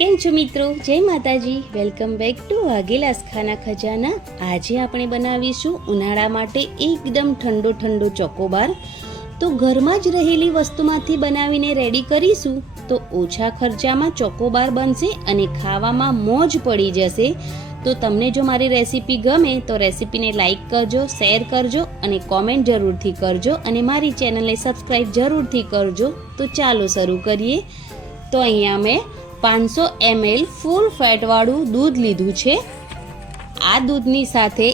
કેમ છો મિત્રો? જય માતાજી. વેલકમ બેક ટુ વાઘેલાસ ખાના ખજાના. આજે આપણે બનાવીશું ઉનાળા માટે એકદમ ઠંડો ઠંડો ચોકોબાર. તો ઘરમાં જ રહેલી વસ્તુમાંથી બનાવીને રેડી કરીશું તો ઓછા ખર્ચામાં ચોકોબાર બનશે અને ખાવામાં મોજ પડી જશે. તો તમને જો મારી રેસીપી ગમે તો રેસીપીને લાઈક કરજો, શેર કરજો અને કોમેન્ટ જરૂરથી કરજો અને મારી ચેનલને સબસ્ક્રાઈબ જરૂરથી કરજો. તો ચાલો શરૂ કરીએ. તો અહીંયા મેં 500 ml ફૂલ ફેટવાળું દૂધ લીધું છે. આ દૂધની સાથે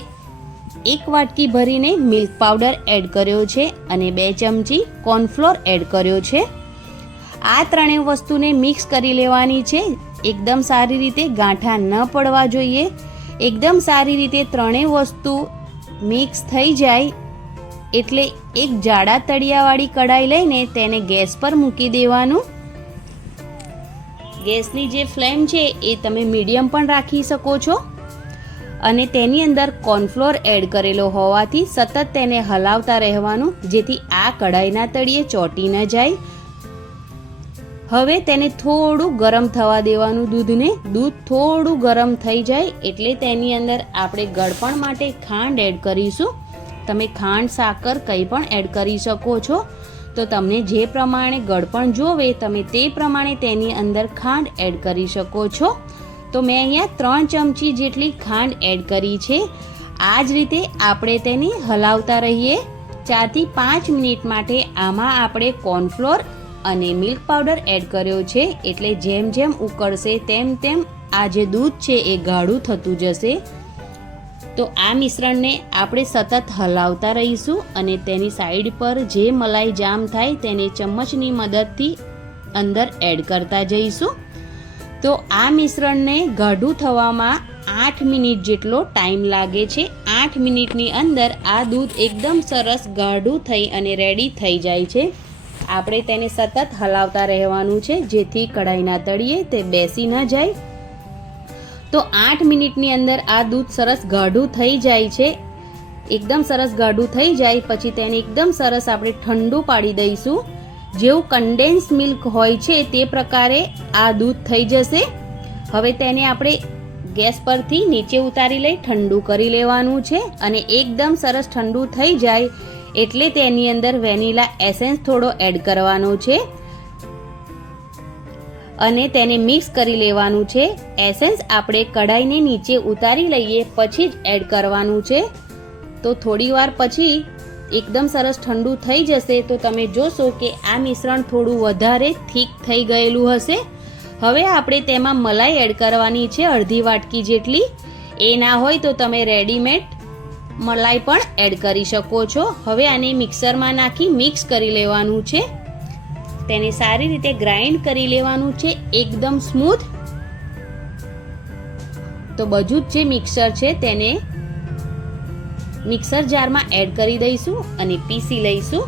1 વાટકી ભરીને મિલ્ક પાવડર એડ કર્યો છે અને 2 ચમચી કોર્નફ્લોર એડ કર્યો છે. આ ત્રણેય વસ્તુને મિક્સ કરી લેવાની છે. એકદમ સારી રીતે ગાંઠા ન પડવા જોઈએ. એકદમ સારી રીતે ત્રણેય વસ્તુ મિક્સ થઈ જાય એટલે એક જાડા તળિયાવાળી કઢાઈ લઈને તેને ગેસ પર મૂકી દેવાનું. ગેસની જે ફ્લેમ છે એ તમે મીડિયમ પણ રાખી શકો છો અને તેની અંદર કોર્નફ્લોર એડ કરેલો હોવાથી સતત તેને હલાવતા રહેવાનું જેથી આ કઢાઈના તળિયે ચોંટી ન જાય. હવે તેને થોડું ગરમ થવા દેવાનું. દૂધ થોડું ગરમ થઈ જાય એટલે તેની અંદર આપણે ગળપણ માટે ખાંડ એડ કરીશું. તમે ખાંડ, સાકર કંઈ પણ એડ કરી શકો છો. તો તમને જે પ્રમાણે ગળપણ જોવે તમે તે પ્રમાણે તેની અંદર ખાંડ એડ કરી શકો છો. તો મેં અહીંયા 3 ચમચી જેટલી ખાંડ એડ કરી છે. આ જ રીતે આપણે તેને હલાવતા રહીએ. 4 થી 5 મિનિટ માટે આમાં આપણે કોર્નફ્લોર અને મિલ્ક પાવડર એડ કર્યો છે એટલે જેમ જેમ ઉકળશે તેમ તેમ આ જે દૂધ છે એ ગાઢું થતું જશે. તો આ મિશ્રણને આપણે સતત હલાવતા રહીશું અને તેની સાઈડ પર જે મલાઈ જામ થાય તેને ચમચની મદદથી અંદર એડ કરતા જઈશું. તો આ મિશ્રણને ગાઢું થવામાં 8 મિનિટ જેટલો ટાઈમ લાગે છે. 8 મિનિટની અંદર આ દૂધ એકદમ સરસ ગાઢું થઈ અને રેડી થઈ જાય છે. આપણે તેને સતત હલાવતા રહેવાનું છે જેથી કઢાઈના તળિયે તે બેસી ન જાય. તો 8 મિનિટની અંદર આ દૂધ સરસ ગાઢું થઈ જાય છે. એકદમ સરસ ગાઢું થઈ જાય પછી તેને એકદમ સરસ આપણે ઠંડુ પાડી દઈશું. જેવું કન્ડેન્સ મિલ્ક હોય છે તે પ્રકારે આ દૂધ થઈ જશે. હવે તેને આપણે ગેસ પરથી નીચે ઉતારી લઈ ઠંડુ કરી લેવાનું છે અને એકદમ સરસ ઠંડુ થઈ જાય એટલે તેની અંદર વેનીલા એસેન્સ થોડો એડ કરવાનો છે અને તેને મિક્સ કરી લેવાનું છે. એસેન્સ આપણે કઢાઈને નીચે ઉતારી લઈએ પછી જ એડ કરવાનું છે. તો થોડી વાર પછી એકદમ સરસ ઠંડુ થઈ જશે તો તમે જોશો કે આ મિશ્રણ થોડું વધારે થીક થઈ ગયેલું હશે. હવે આપણે તેમાં મલાઈ એડ કરવાની છે 1/2 વાટકી જેટલી. એ ના હોય તો તમે રેડીમેડ મલાઈ પણ એડ કરી શકો છો. હવે આને મિક્સરમાં નાખી મિક્સ કરી લેવાનું છે. તેને સારી રીતે ગ્રાઇન્ડ કરી લેવાનું છે એકદમ સ્મૂથ. તો બધું જ જે મિક્સર છે તેને મિક્સર જારમાં એડ કરી દઈશું અને પીસી લઈશું.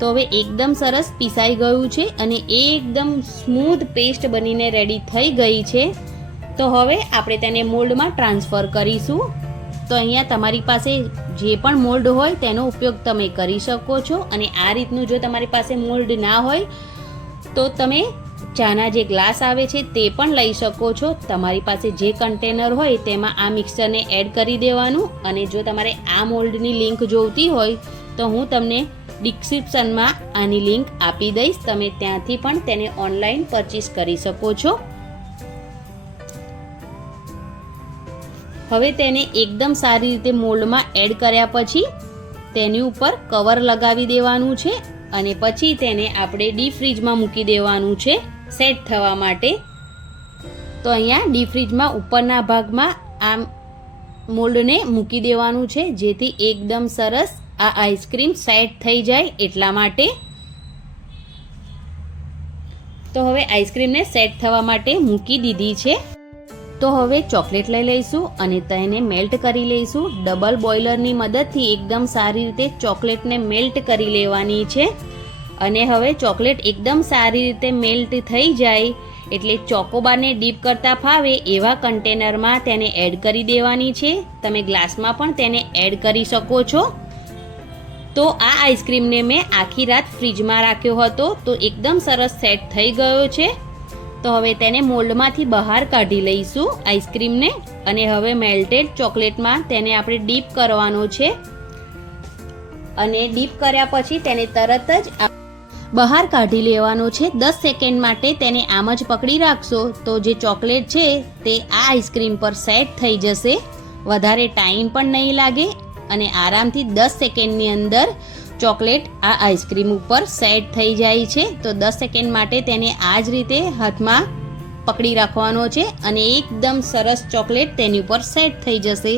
તો હવે એકદમ સરસ પીસાઈ ગયું છે અને એકદમ સ્મૂથ પેસ્ટ બનીને રેડી થઈ ગઈ છે. તો હવે આપણે તેને મોલ્ડમાં ટ્રાન્સફર કરીશું. તો અહીંયા તમારી પાસે જે પણ મોલ્ડ હોય તેનો ઉપયોગ તમે કરી શકો છો અને આ રીતનું જો તમારી પાસે મોલ્ડ ના હોય તો તમે ચાના જે ગ્લાસ આવે છે તે પણ લઈ શકો છો. તમારી પાસે જે કન્ટેનર હોય તેમાં આ મિક્સરને એડ કરી દેવાનું અને જો તમારે આ મોલ્ડની લિંક જોઈતી હોય તો હું તમને ડિસ્ક્રિપ્શનમાં આની લિંક આપી દઈશ. તમે ત્યાંથી પણ તેને ઓનલાઈન પરચેસ કરી શકો છો. હવે તેને એકદમ સારી રીતે મોલ્ડમાં એડ કર્યા પછી તેની ઉપર કવર લગાવી દેવાનું છે અને પછી તેને આપણે ડીપ ફ્રીજમાં મૂકી દેવાનું છે સેટ થવા માટે. તો અહીંયા ડીપ ફ્રીજમાં ઉપરના ભાગમાં આ મોલ્ડને મૂકી દેવાનું છે જેથી એકદમ સરસ આ આઈસ્ક્રીમ સેટ થઈ જાય એટલા માટે. તો હવે આઈસ્ક્રીમને સેટ થવા માટે મૂકી દીધી છે. તો હવે ચોકલેટ લઈ લઈશું અને તેને મેલ્ટ કરી લઈશું. ડબલ બોઇલરની મદદથી એકદમ સારી રીતે ચોકલેટને મેલ્ટ કરી લેવાની છે અને હવે ચોકલેટ એકદમ સારી રીતે મેલ્ટ થઈ જાય એટલે ચોકોબારને ડીપ કરતા ફાવે એવા કન્ટેનરમાં તેને એડ કરી દેવાની છે. તમે ગ્લાસમાં પણ તેને એડ કરી શકો છો. તો આ આઈસ્ક્રીમને મેં આખી રાત ફ્રીજમાં રાખ્યો હતો તો એકદમ સરસ સેટ થઈ ગયો છે. તો હવે તેને મોલ્ડમાંથી બહાર કાઢી લઈશું આઈસ્ક્રીમને, અને હવે મેલ્ટેડ ચોકલેટમાં તેને આપણે ડીપ કરવાનો છે. અને ડીપ કર્યા પછી તેને તરત જ બહાર કાઢી લેવાનો છે. 10 સેકન્ડ માટે તેને આમ જ પકડી રાખશો તો જે ચોકલેટ છે તે આ આઈસ્ક્રીમ પર સેટ થઈ જશે. વધારે ટાઈમ પણ નહીં લાગે અને આરામથી 10 સેકન્ડની અંદર ચોકલેટ આ આઈસ્ક્રીમ ઉપર સેટ થઈ જાય છે. તો 10 સેકન્ડ માટે તેને આ જ રીતે હાથમાં પકડી રાખવાનો છે અને એકદમ સરસ ચોકલેટ તેની ઉપર સેટ થઈ જશે.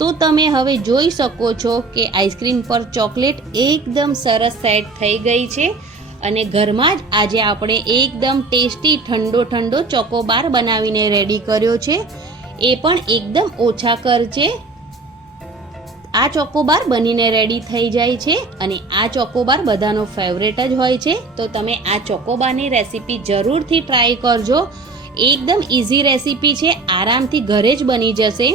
તો તમે હવે જોઈ શકો છો કે આઈસ્ક્રીમ પર ચોકલેટ એકદમ સરસ સેટ થઈ ગઈ છે. અને ઘરમાં જ આજે આપણે એકદમ ટેસ્ટી ઠંડો ચોકોબાર બનાવીને રેડી કર્યો છે, એ પણ એકદમ ઓછા ખર્ચે. આ ચોકોબાર બનીને રેડી થઈ જાય છે અને આ ચોકોબાર બધાનો ફેવરેટ જ હોય છે. તો તમે આ ચોકોબારની રેસીપી જરૂરથી ટ્રાય કરજો. એકદમ ઇઝી રેસીપી છે, આરામથી ઘરે જ બની જશે.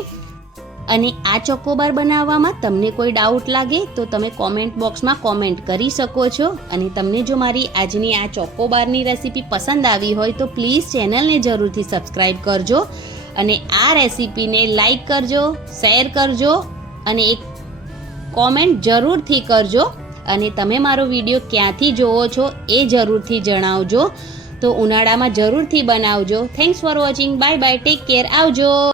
અને આ ચોકોબાર બનાવવામાં તમને કોઈ ડાઉટ લાગે તો તમે કોમેન્ટ બોક્સમાં કોમેન્ટ કરી શકો છો. અને તમને જો મારી આજની આ ચોકોબારની રેસીપી પસંદ આવી હોય તો પ્લીઝ ચેનલને જરૂરથી સબસ્ક્રાઈબ કરજો અને આ રેસીપીને લાઈક કરજો, શેર કરજો અને એક કોમેન્ટ જરૂરથી કરજો. અને તમે મારો વિડીયો ક્યાંથી જોવો છો એ જરૂરથી જણાવજો. તો ઉનાળામાં જરૂરથી બનાવજો. Thanks for watching. Bye bye. Take care. આવજો.